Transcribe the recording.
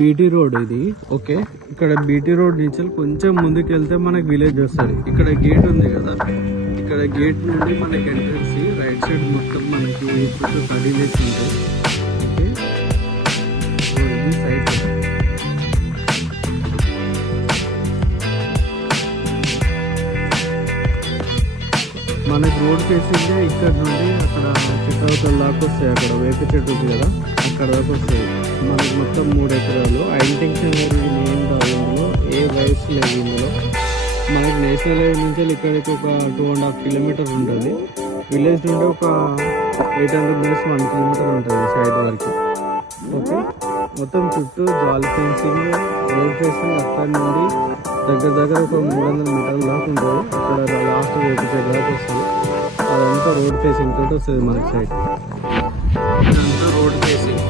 BT road ఇది. Okay, ఇక్కడ BT road నుంచి కొంచెం ముందుకు వెళ్తే మనకి విలేజ్ వస్తుంది. ఇక్కడ గేట్ ఉంది కదా, ఇక్కడ గేట్ నుండి మనకి ఎంట్రన్స్ రైట్ సైడ్ మొత్తం మనకి చుట్టూ కడిలేసి ఉంటాయి. ఓకే, ఇది సైడ్ మనకి రోడ్ ఫేసింగ్ ఇక్కడ నుండి అక్కడ చిత్తవతల దాకా వస్తాయి. అక్కడ వేప చెట్టు ఉంది కదా, అక్కడ దాకా వస్తాయి. మనకి మొత్తం 3 ఎకరాలు. ఇంటెన్షన్ మెయిన్ ఇందులో ఏ వయసు లేదు. ఇందులో మనకి నేషనల్ హైవే నుంచి ఇక్కడికి ఒక 2.5 కిలోమీటర్ ఉంటుంది. విలేజ్ నుండి ఒక 800 మీటర్స్ 1 కిలోమీటర్ ఉంటుంది సైడ్ వరకు. ఓకే, మొత్తం చుట్టూ జాల్ ఫెన్సింగ్, రోడ్ ఫేసింగ్ అక్కడ నుండి దగ్గర ఒక 300 మీటర్ల దాకా ఉంటుంది. అక్కడ లాస్ట్ వేప చెట్టు దాకా వస్తుంది. అదంతా రోడ్ ఫేసింగ్ తోటి వస్తుంది మనకి సైడ్. ఇదంతా రోడ్ ఫేసింగ్.